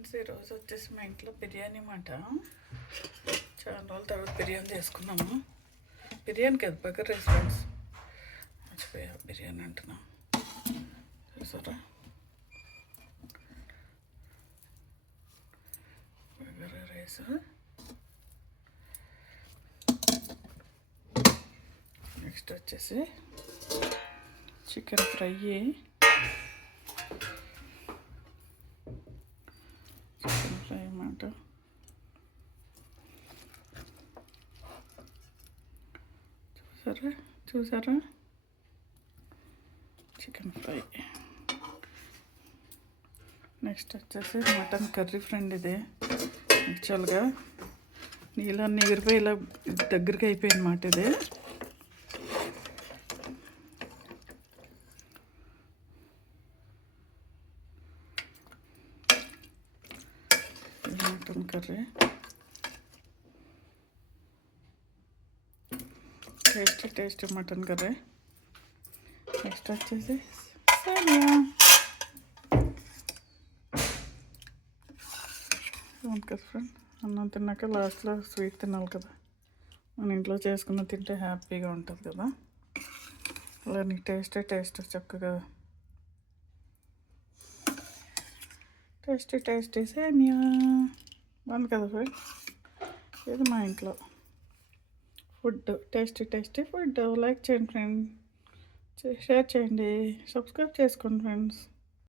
ఫ్రెండ్స్, ఈరోజు వచ్చేసి మా ఇంట్లో బిర్యానీ మాట. చాలా రోజుల తర్వాత బిర్యానీ చేసుకున్నాము. బిర్యానీ కదా, బర్గర్ రైస్ ఫ్రెండ్స్. మర్చిపోయా, బిర్యానీ అంటున్నా. చూసారా, బర్గర్ రైస్. నెక్స్ట్ వచ్చేసి చికెన్ ఫ్రై. అన్నమాట. చూసారా చికెన్ ఫ్రై. నెక్స్ట్ వచ్చేసి మటన్ కర్రీ ఫ్రెండ్. ఇది యాక్చువల్గా నీళ్ళన్నీ ఎగిరిపోయి ఇలా దగ్గరికి అయిపోయింది మాట. ఇది mutton curry tasty mutton curry. Next వచ్చేసి సేమియా. అవును కదా ఫ్రెండ్, అన్నం తిన్నాక లాస్ట్లో స్వీట్ తినాలి కదా. మన ఇంట్లో చేసుకున్న తింటే హ్యాపీగా ఉంటుంది కదా. అలా నీకు టేస్ట్ చక్కగా టేస్టీ సేమియా బాగుంది కదా ఫ్రెండ్. ఇది మా ఇంట్లో ఫుడ్, టేస్టీ ఫుడ్. లైక్ చేయండి ఫ్రెండ్, షేర్ చేయండి, సబ్స్క్రైబ్ చేసుకోండి ఫ్రెండ్స్.